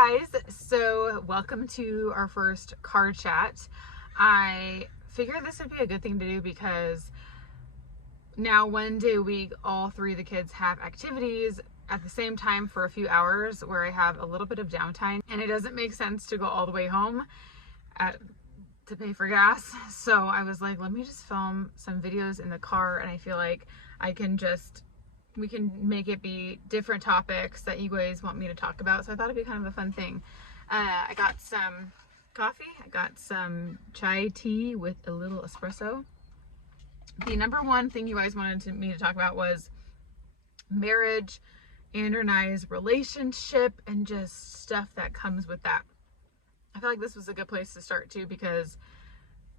guys, so welcome to our first car chat. I figured this would be a good thing to do because now one day a week all three of the kids have activities at the same time for a few hours where I have a little bit of downtime, and it doesn't make sense to go all the way home to pay for gas. So I was like, let me just film some videos in the car, and I feel like we can make it be different topics that you guys want me to talk about. So I thought it'd be kind of a fun thing. I got some coffee. I got some chai tea with a little espresso. The number one thing you guys wanted me to talk about was marriage, Andrew and I's relationship, and just stuff that comes with that. I feel like this was a good place to start too, because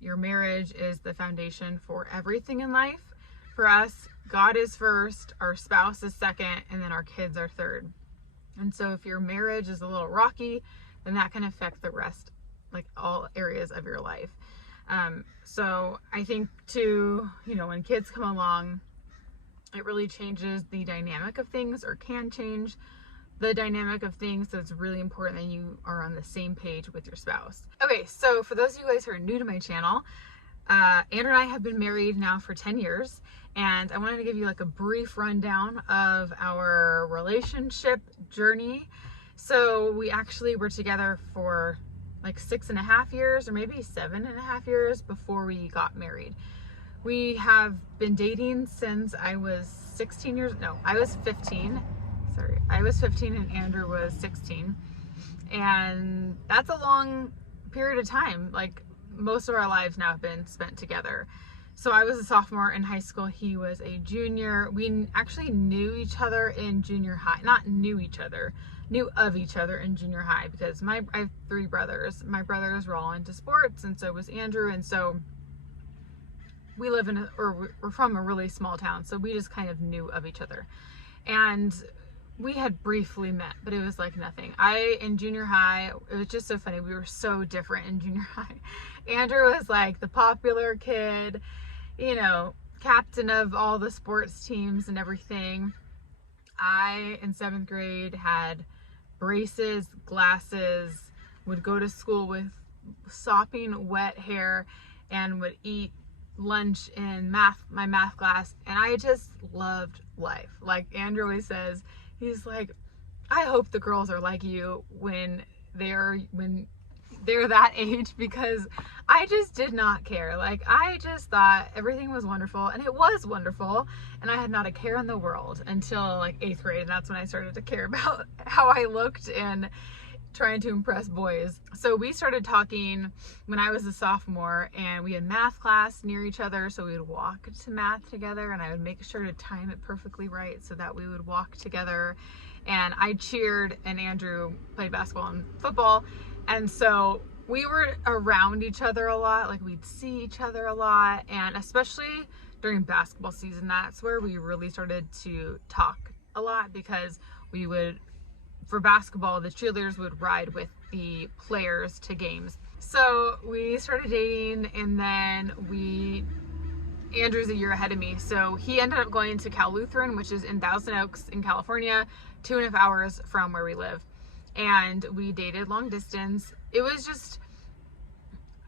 your marriage is the foundation for everything in life. For us, God is first, our spouse is second, and then our kids are third. And so if your marriage is a little rocky, then that can affect the rest, like all areas of your life. So I think too, when kids come along, it really changes the dynamic of things, or can change the dynamic of things. So it's really important that you are on the same page with your spouse. Okay, so for those of you guys who are new to my channel, Andrew and I have been married now for 10 years, and I wanted to give you like a brief rundown of our relationship journey. So we actually were together for like 6.5 years, or maybe 7.5 years before we got married. We have been dating since I was 15. I was 15 and Andrew was 16. And that's a long period of time. Like, most of our lives now have been spent together. So I was a sophomore in high school. He was a junior. We actually knew each other in junior high. Knew of each other in junior high, because I have 3 brothers. My brothers were all into sports, and so was Andrew. And so we live we're from a really small town. So we just kind of knew of each other. And we had briefly met, but it was like nothing. In junior high, it was just so funny. We were so different in junior high. Andrew was like the popular kid, captain of all the sports teams and everything. I, in 7th grade, had braces, glasses, would go to school with sopping wet hair, and would eat lunch in my math class. And I just loved life. Like Andrew always says, he's like, I hope the girls are like you when they're that age, because I just did not care. Like, I just thought everything was wonderful, and it was wonderful, and I had not a care in the world until like 8th grade, and that's when I started to care about how I looked and trying to impress boys. So we started talking when I was a sophomore, and we had math class near each other, so we would walk to math together, and I would make sure to time it perfectly right so that we would walk together. And I cheered, and Andrew played basketball and football, and so we were around each other a lot. Like, we'd see each other a lot, and especially during basketball season, that's where we really started to talk a lot, because we would, for basketball, the cheerleaders would ride with the players to games. So we started dating, and then Andrew's a year ahead of me. So he ended up going to Cal Lutheran, which is in Thousand Oaks in California, 2.5 hours from where we live. And we dated long distance. It was just,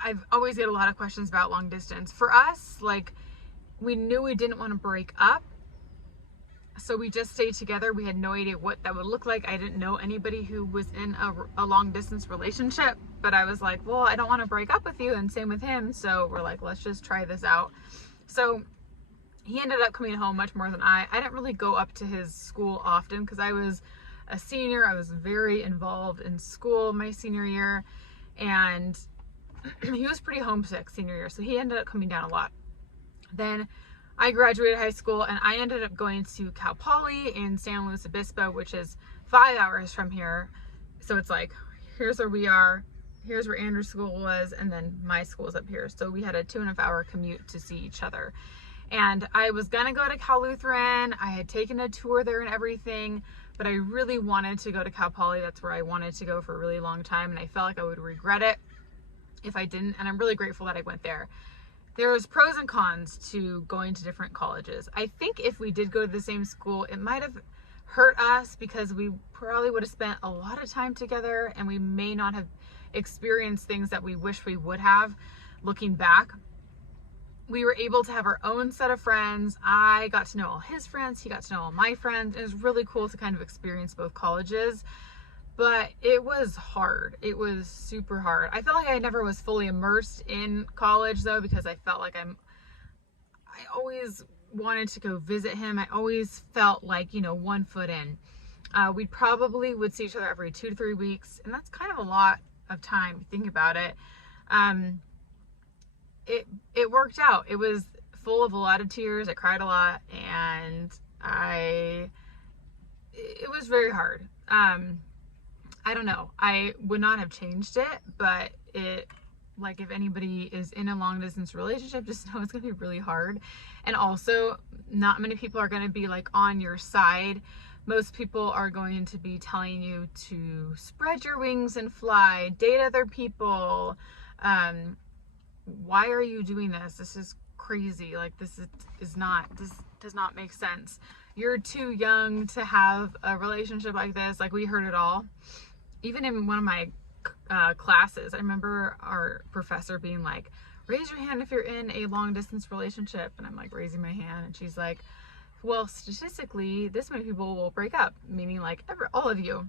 I've always get a lot of questions about long distance. For us, like, we knew we didn't want to break up, so we just stayed together. We had no idea what that would look like. I didn't know anybody who was in a long distance relationship, but I was like, well, I don't want to break up with you, and same with him. So we're like, let's just try this out. So he ended up coming home much more than I didn't really go up to his school often, because I was a senior. I was very involved in school my senior year, and he was pretty homesick senior year, so he ended up coming down a lot. Then I graduated high school, and I ended up going to Cal Poly in San Luis Obispo, which is 5 hours from here. So it's like, here's where we are, here's where Andrew's school was, and then my school is up here. So we had a 2.5 hour commute to see each other. And I was gonna go to Cal Lutheran. I had taken a tour there and everything, but I really wanted to go to Cal Poly. That's where I wanted to go for a really long time, and I felt like I would regret it if I didn't, and I'm really grateful that I went there. There's pros and cons to going to different colleges. I think if we did go to the same school, it might have hurt us because we probably would have spent a lot of time together and we may not have experienced things that we wish we would have looking back. We were able to have our own set of friends. I got to know all his friends. He got to know all my friends. It was really cool to kind of experience both colleges, but it was hard. It was super hard. I felt like I never was fully immersed in college though, because I felt like I always wanted to go visit him. I always felt like, one foot in. We probably would see each other every 2 to 3 weeks, and that's kind of a lot of time if you think about it. It worked out. It was full of a lot of tears. I cried a lot, and it was very hard. I don't know. I would not have changed it, but if anybody is in a long distance relationship, just know it's going to be really hard. And also, not many people are going to be on your side. Most people are going to be telling you to spread your wings and fly, date other people. Why are you doing this? This is crazy. This does not make sense. You're too young to have a relationship like this. We heard it all. Even in one of my classes, I remember our professor being like, raise your hand if you're in a long distance relationship. And I'm raising my hand, and she's like, well, statistically, this many people will break up, meaning all of you.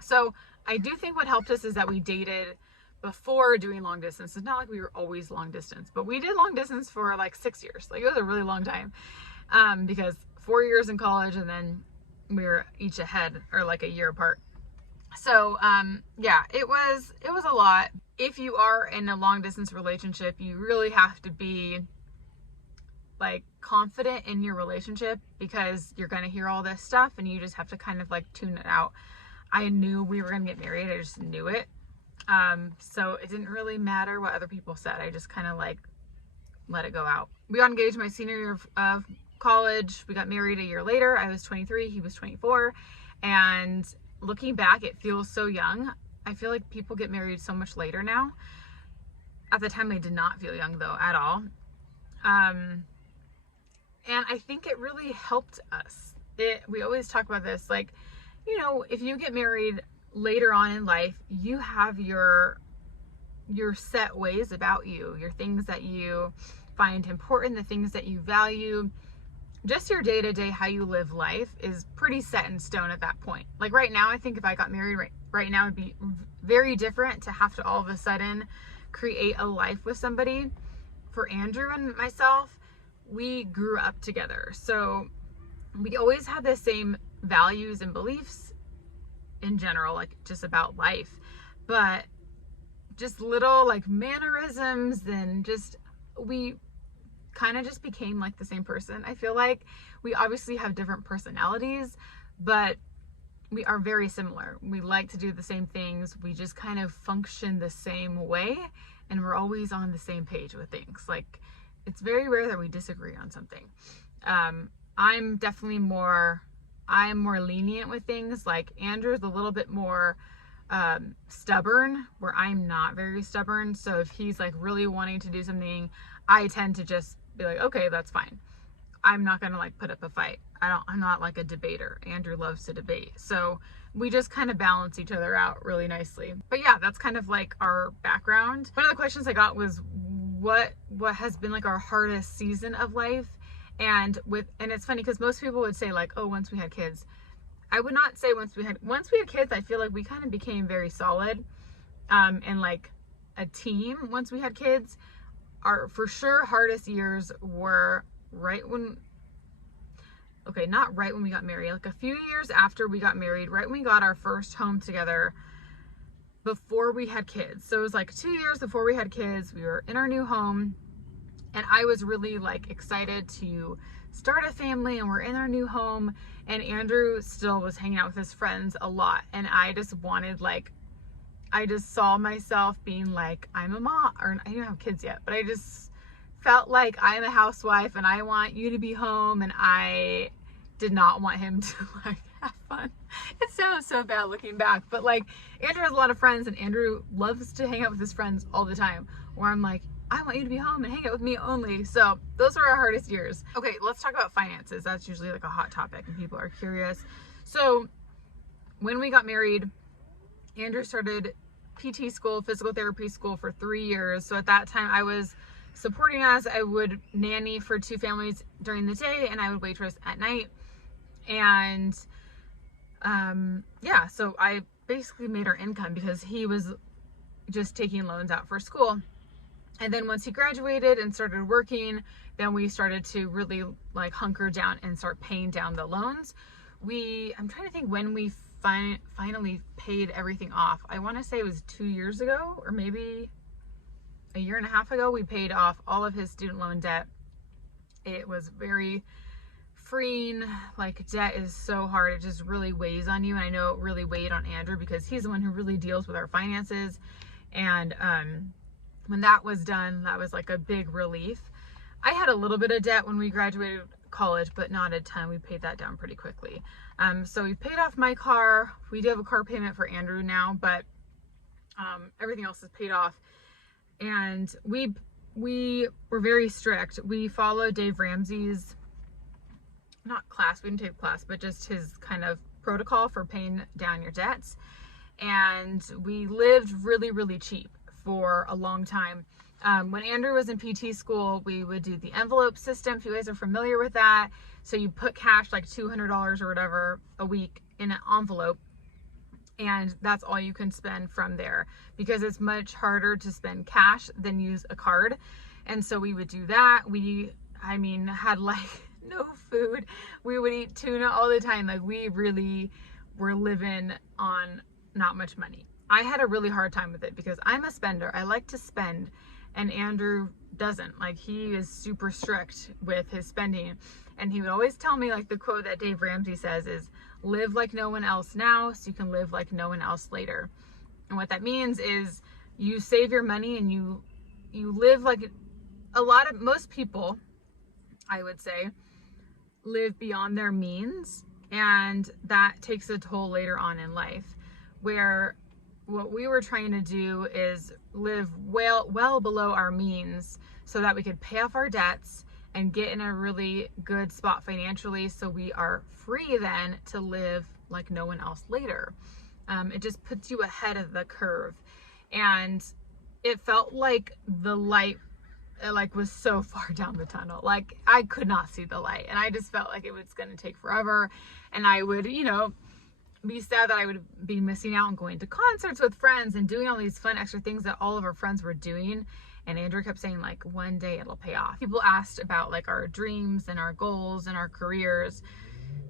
So I do think what helped us is that we dated before doing long distance. It's not like we were always long distance, but we did long distance for 6 years. It was a really long time, because 4 years in college, and then we were each ahead, or a year apart. So, yeah, it was a lot. If you are in a long distance relationship, you really have to be confident in your relationship, because you're going to hear all this stuff and you just have to kind of tune it out. I knew we were going to get married. I just knew it. So it didn't really matter what other people said. I just kind of let it go out. We got engaged my senior year of college. We got married a year later. I was 23, he was 24. And looking back, it feels so young. I feel like people get married so much later now. At the time, I did not feel young though, at all. And I think it really helped us. We always talk about this, if you get married later on in life, you have your set ways about you, your things that you find important, the things that you value. Just your day-to-day, how you live life is pretty set in stone at that point. Right now, I think if I got married right now, it'd be very different to have to all of a sudden create a life with somebody. For Andrew and myself, we grew up together. So we always had the same values and beliefs in general, just about life. But just little mannerisms, and we kind of just became the same person. I feel like we obviously have different personalities, but we are very similar. We like to do the same things. We just kind of function the same way, and we're always on the same page with things. It's very rare that we disagree on something. I'm definitely more lenient with things. Andrew's a little bit more stubborn, where I'm not very stubborn. So if he's really wanting to do something, I tend to just be okay, that's fine. I'm not gonna put up a fight. I'm not a debater. Andrew loves to debate. So we just kind of balance each other out really nicely. But yeah, that's kind of our background. One of the questions I got was what has been our hardest season of life. And it's funny because most people would say oh, once we had kids. I would not say once we had kids. I feel like we kind of became very solid, and a team once we had kids. Our for sure hardest years were not right when we got married, a few years after we got married, right when we got our first home together, before we had kids. So it was 2 years before we had kids. We were in our new home, and I was really excited to start a family, and we're in our new home, and Andrew still was hanging out with his friends a lot. And I just wanted I just saw myself being I'm a mom, or I didn't have kids yet, but I just felt like I'm a housewife and I want you to be home, and I did not want him to have fun. It sounds so bad looking back, but Andrew has a lot of friends, and Andrew loves to hang out with his friends all the time, where I'm I want you to be home and hang out with me only. So those were our hardest years. Okay, let's talk about finances. That's usually like a hot topic and people are curious. So when we got married, Andrew started PT school, physical therapy school for 3 years. So at that time I was supporting us. I would nanny for 2 families during the day and I would waitress at night. And yeah, so I basically made our income because he was just taking loans out for school. And then once he graduated and started working, then we started to really like hunker down and start paying down the loans. I'm trying to think when we finally paid everything off. I want to say it was 2 years ago or maybe a year and a half ago. We paid off all of his student loan debt. It was very freeing. Like, debt is so hard. It just really weighs on you. And I know it really weighed on Andrew because he's the one who really deals with our finances. And when that was done, that was like a big relief. I had a little bit of debt when we graduated college, but not a ton. We paid that down pretty quickly. So we paid off my car. We do have a car payment for Andrew now, but everything else is paid off. And we were very strict. We followed Dave Ramsey's, not class, we didn't take class, but just his kind of protocol for paying down your debts. And we lived really, really cheap for a long time. When Andrew was in PT school, we would do the envelope system, if you guys are familiar with that. So you put cash, like $200 or whatever a week in an envelope, and that's all you can spend from there because it's much harder to spend cash than use a card. And so we would do that. Had like no food. We would eat tuna all the time. Like, we really were living on not much money. I had a really hard time with it because I'm a spender. I like to spend, and Andrew doesn't. Like, he is super strict with his spending. And he would always tell me, like, the quote that Dave Ramsey says is, live like no one else now so you can live like no one else later. And what that means is you save your money and you live like most people, I would say, live beyond their means, and that takes a toll later on in life. Where what we were trying to do is live well below our means so that we could pay off our debts and get in a really good spot financially so we are free then to live like no one else later. It just puts you ahead of the curve. And it felt like the light was so far down the tunnel. Like, I could not see the light, and I just felt like it was going to take forever. And I would, be sad that I would be missing out on going to concerts with friends and doing all these fun extra things that all of our friends were doing. And Andrew kept saying, like, one day it'll pay off. People asked about like our dreams and our goals and our careers.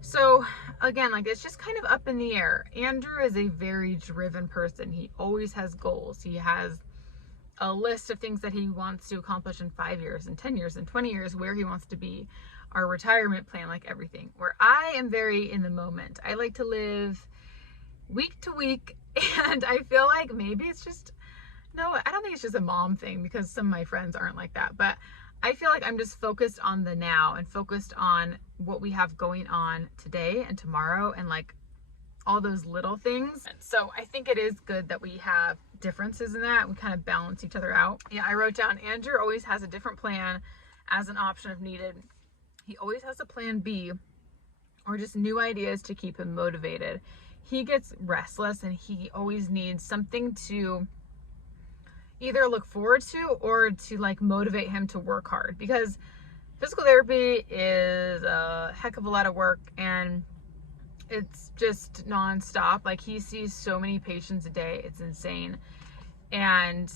So again, like, it's just kind of up in the air. Andrew is a very driven person. He always has goals. He has a list of things that he wants to accomplish in 5 years and 10 years and 20 years, where he wants to be, our retirement plan, like everything. Where I am very in the moment. I like to live week to week, and I feel like maybe it's just, no, I don't think it's just a mom thing because some of my friends aren't like that, but I feel like I'm just focused on the now and focused on what we have going on today and tomorrow and like all those little things. So I think it is good that we have differences in that. We kind of balance each other out. Yeah, I wrote down, Andrew always has a different plan as an option if needed. He always has a plan B or just new ideas to keep him motivated. He gets restless and he always needs something to either look forward to or to like motivate him to work hard, because physical therapy is a heck of a lot of work and it's just nonstop. Like, he sees so many patients a day, it's insane. And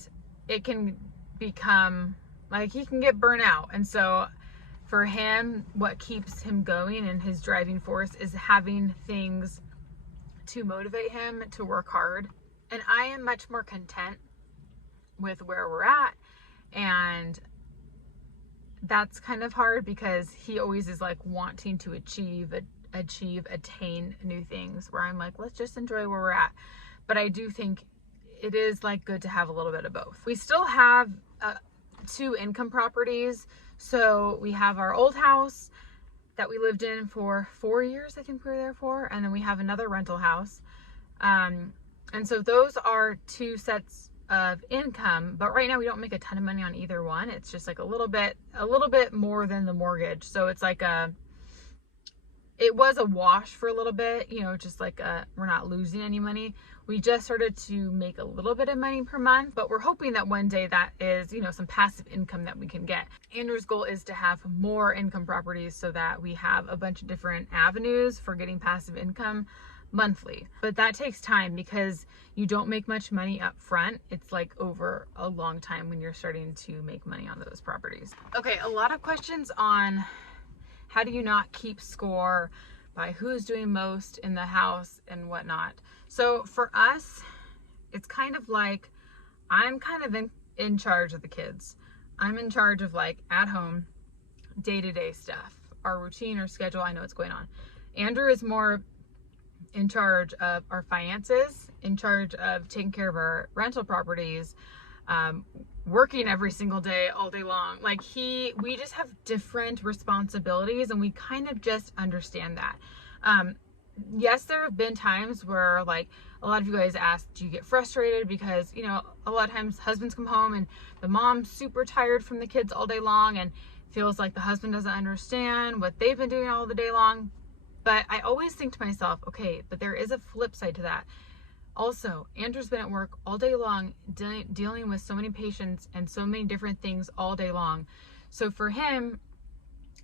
it can become like he can get burnt out. And so for him, what keeps him going and his driving force is having things to motivate him to work hard. And I am much more content with where we're at, and that's kind of hard because he always is like wanting to attain new things, where I'm like, let's just enjoy where we're at. But I do think it is like good to have a little bit of both. We still have 2 income properties. So we have our old house that we lived in for 4 years, I think we were there for, and then we have another rental house. And so those are 2 sets of income, but right now we don't make a ton of money on either one. It's just like a little bit more than the mortgage. So it's like it was a wash for a little bit, just like we're not losing any money. We just started to make a little bit of money per month, but we're hoping that one day that is, some passive income that we can get. Andrew's goal is to have more income properties so that we have a bunch of different avenues for getting passive income monthly. But that takes time because you don't make much money up front. It's like over a long time when you're starting to make money on those properties. Okay, a lot of questions on how do you not keep score by who's doing most in the house and whatnot. So for us, it's kind of like I'm kind of in charge of the kids. I'm in charge of like at home, day-to-day stuff, our routine or schedule. I know what's going on. Andrew is more in charge of our finances, in charge of taking care of our rental properties, working every single day, all day long. Like we just have different responsibilities and we kind of just understand that. Yes, there have been times where like a lot of you guys asked, do you get frustrated? Because, a lot of times husbands come home and the mom's super tired from the kids all day long and feels like the husband doesn't understand what they've been doing all the day long. But I always think to myself, okay, but there is a flip side to that. Also, Andrew's been at work all day long, dealing with so many patients and so many different things all day long. So for him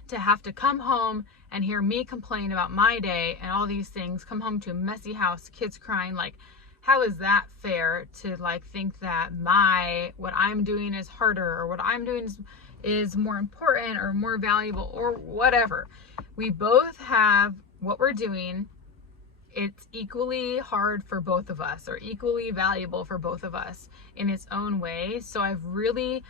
to have to come home and hear me complain about my day and all these things, come home to a messy house, kids crying, like, how is that fair to like think that what I'm doing is harder or what I'm doing is more important or more valuable or whatever. We both have what we're doing. It's equally hard for both of us or equally valuable for both of us in its own way. So I've really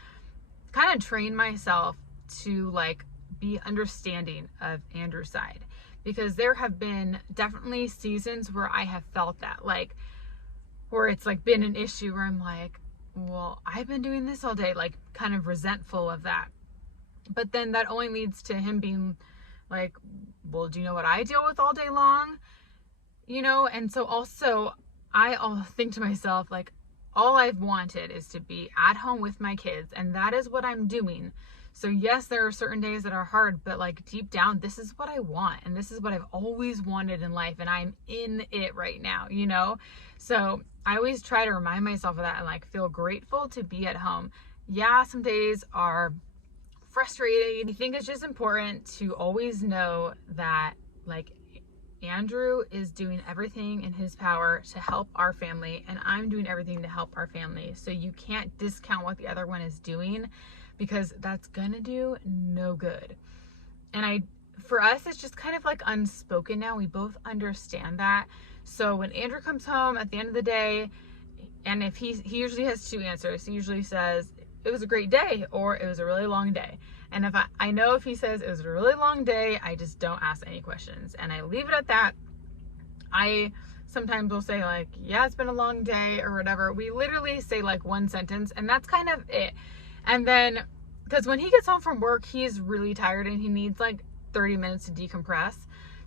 kind of trained myself to like be understanding of Andrew's side, because there have been definitely seasons where I have felt that, like, where it's like been an issue where I'm like, well, I've been doing this all day, like kind of resentful of that. But then that only leads to him being like, well, do you know what I deal with all day long? And so also I'll think to myself, like, all I've wanted is to be at home with my kids, and that is what I'm doing. So yes, there are certain days that are hard, but like deep down, this is what I want. And this is what I've always wanted in life. And I'm in it right now, So I always try to remind myself of that and like feel grateful to be at home. Yeah, some days are frustrating. I think it's just important to always know that like Andrew is doing everything in his power to help our family, and I'm doing everything to help our family. So you can't discount what the other one is doing, because that's gonna do no good. And for us, it's just kind of like unspoken now. We both understand that. So when Andrew comes home at the end of the day, and if he usually has two answers. He usually says, it was a great day, or it was a really long day. And if I know if he says it was a really long day, I just don't ask any questions. And I leave it at that. I sometimes will say like, yeah, it's been a long day or whatever. We literally say like one sentence, and that's kind of it. And then, because when he gets home from work, he's really tired and he needs like 30 minutes to decompress.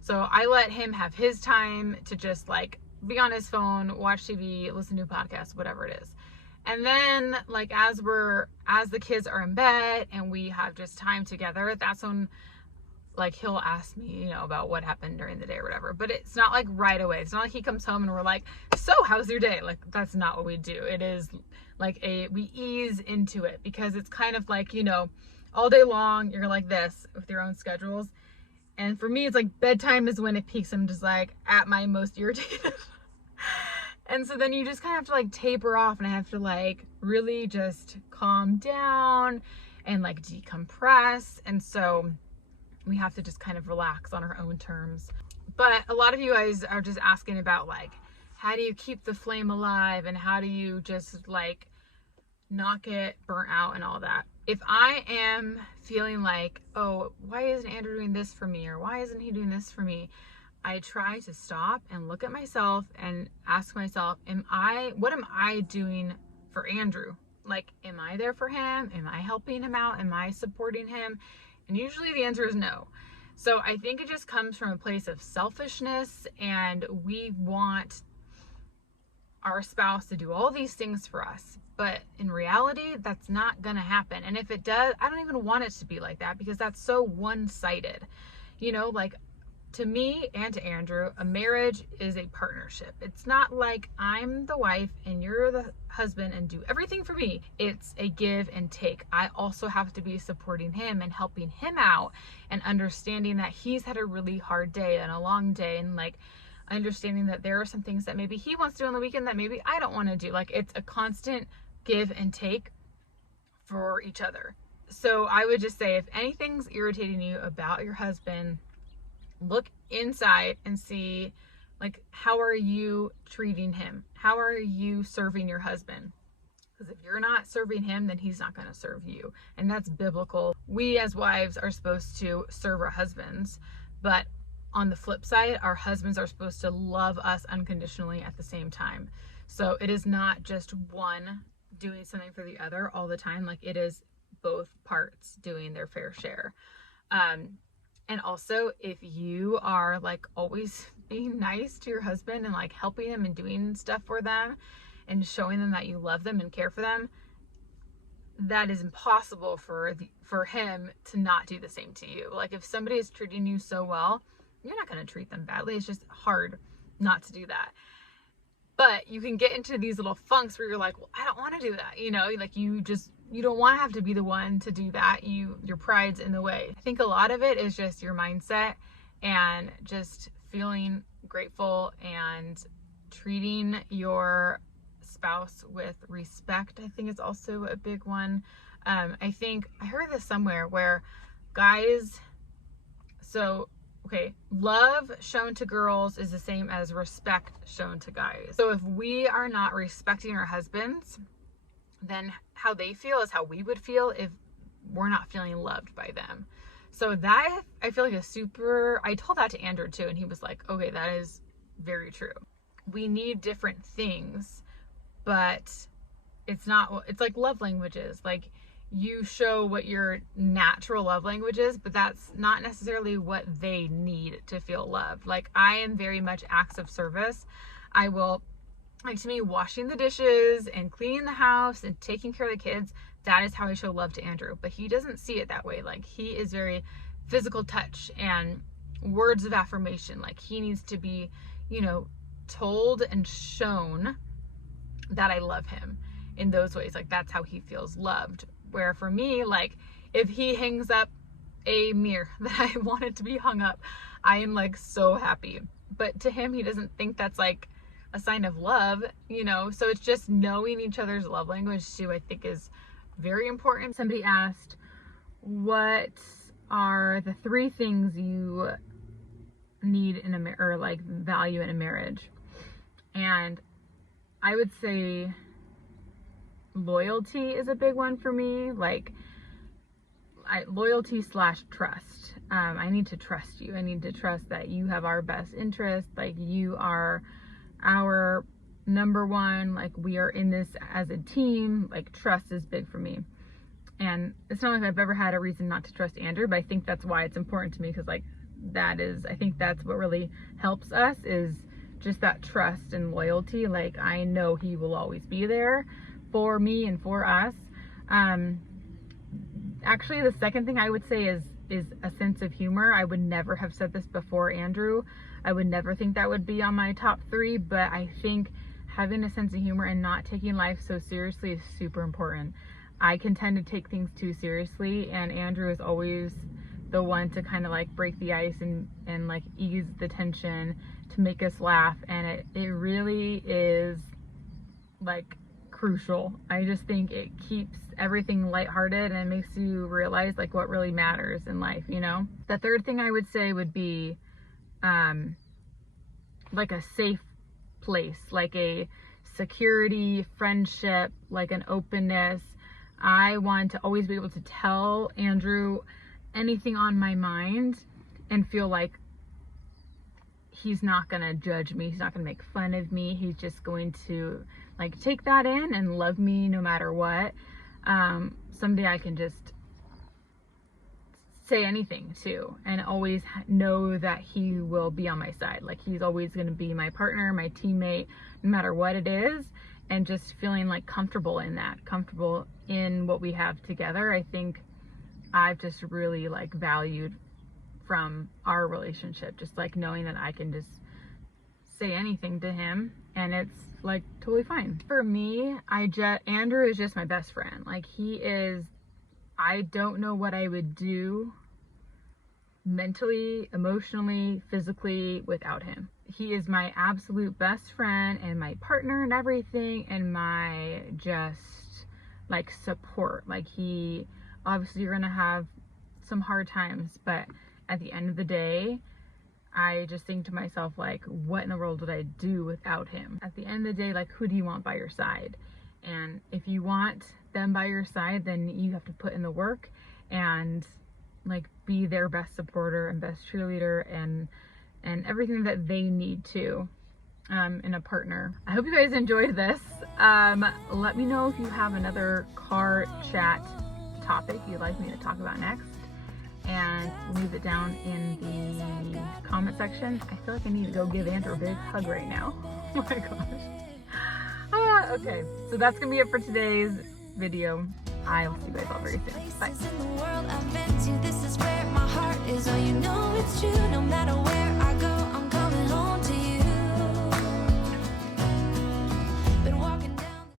So I let him have his time to just like be on his phone, watch TV, listen to a podcast, whatever it is. And then like as the kids are in bed and we have just time together, that's when like he'll ask me, about what happened during the day or whatever. But it's not like right away. It's not like he comes home and we're like, so how's your day? Like, that's not what we do. It is like we ease into it, because it's kind of like, all day long you're like this with your own schedules. And for me, it's like bedtime is when it peaks. I'm just like at my most irritated. And so then you just kind of have to like taper off, and I have to like really just calm down and like decompress. And so we have to just kind of relax on our own terms. But a lot of you guys are just asking about like, how do you keep the flame alive, and how do you just like not get burnt out and all that? If I am feeling like, oh, why isn't Andrew doing this for me? Or why isn't he doing this for me? I try to stop and look at myself and ask myself, what am I doing for Andrew? Like, am I there for him? Am I helping him out? Am I supporting him? And usually the answer is no. So I think it just comes from a place of selfishness, and we want our spouse to do all these things for us. But in reality, that's not gonna happen. And if it does, I don't even want it to be like that, because that's so one-sided. You know, like, to me and to Andrew, a marriage is a partnership. It's not like I'm the wife and you're the husband and do everything for me. It's a give and take. I also have to be supporting him and helping him out, and understanding that he's had a really hard day and a long day, and like understanding that there are some things that maybe he wants to do on the weekend that maybe I don't want to do. Like, it's a constant give and take for each other. So I would just say, if anything's irritating you about your husband, look inside and see, like, how are you treating him? How are you serving your husband? Because if you're not serving him, then he's not going to serve you. And that's biblical. We as wives are supposed to serve our husbands, but on the flip side, our husbands are supposed to love us unconditionally at the same time. So it is not just one doing something for the other all the time. Like, it is both parts doing their fair share. And also, if you are like always being nice to your husband and like helping them and doing stuff for them and showing them that you love them and care for them, that is impossible for him to not do the same to you. Like, if somebody is treating you so well, you're not going to treat them badly. It's just hard not to do that. But you can get into these little funks where you're like, well, I don't want to do that. You know, like, you don't want to have to be the one to do that. Your pride's in the way. I think a lot of it is just your mindset and just feeling grateful and treating your spouse with respect. I think it's also a big one. I think I heard this somewhere where guys, love shown to girls is the same as respect shown to guys. So if we are not respecting our husbands, then how they feel is how we would feel if we're not feeling loved by them. So that, I feel like, I told that to Andrew too, and he was like, okay, that is very true. We need different things, but it's like love languages. Like, you show what your natural love language is, but that's not necessarily what they need to feel loved. Like, I am very much acts of service. I will, like, to me, washing the dishes and cleaning the house and taking care of the kids, that is how I show love to Andrew. But he doesn't see it that way. Like, he is very physical touch and words of affirmation. Like, he needs to be, told and shown that I love him in those ways. Like, that's how he feels loved. Where for me, like, if he hangs up a mirror that I wanted to be hung up, I am like so happy. But to him, he doesn't think that's like a sign of love, so it's just knowing each other's love language too, I think, is very important. Somebody asked, what are the 3 things you need in or like value in a marriage? And I would say loyalty is a big one for me. Like, loyalty / trust. I need to trust you. I need to trust that you have our best interest. Like, you are our number one. Like, we are in this as a team. Like, trust is big for me. And it's not like I've ever had a reason not to trust Andrew, but I think that's why it's important to me, because like, I think that's what really helps us, is just that trust and loyalty. Like, I know he will always be there for me and for us. Actually, the second thing I would say is a sense of humor. I would never have said this before Andrew. I would never think that would be on my top 3, but I think having a sense of humor and not taking life so seriously is super important. I can tend to take things too seriously, and Andrew is always the one to kind of like break the ice and like ease the tension, to make us laugh. And it really is like crucial. I just think it keeps everything lighthearted and it makes you realize like what really matters in life, The third thing I would say would be like a safe place, like a security, friendship, like an openness. I want to always be able to tell Andrew anything on my mind and feel like he's not going to judge me. He's not going to make fun of me. He's just going to like take that in and love me no matter what. Someday I can just say anything too, and always know that he will be on my side. Like, he's always going to be my partner, my teammate, no matter what it is. And just feeling like comfortable in that, comfortable in what we have together. I think I've just really like valued from our relationship, just like knowing that I can just say anything to him and it's like totally fine. For me, Andrew is just my best friend. Like, I don't know what I would do mentally, emotionally, physically without him. He is my absolute best friend and my partner and everything, and my just like support. Like, obviously you're gonna have some hard times, but at the end of the day, I just think to myself, like, what in the world would I do without him? At the end of the day, like, who do you want by your side? And if you want them by your side, then you have to put in the work and like be their best supporter and best cheerleader and everything that they need to in a partner. I hope you guys enjoyed this. Let me know if you have another car chat topic you'd like me to talk about next, and leave it down in the comment section. I feel like I need to go give Andrew a big hug right now. Oh my gosh. Okay, so that's gonna be it for today's video. I'll see you guys all very soon. Bye.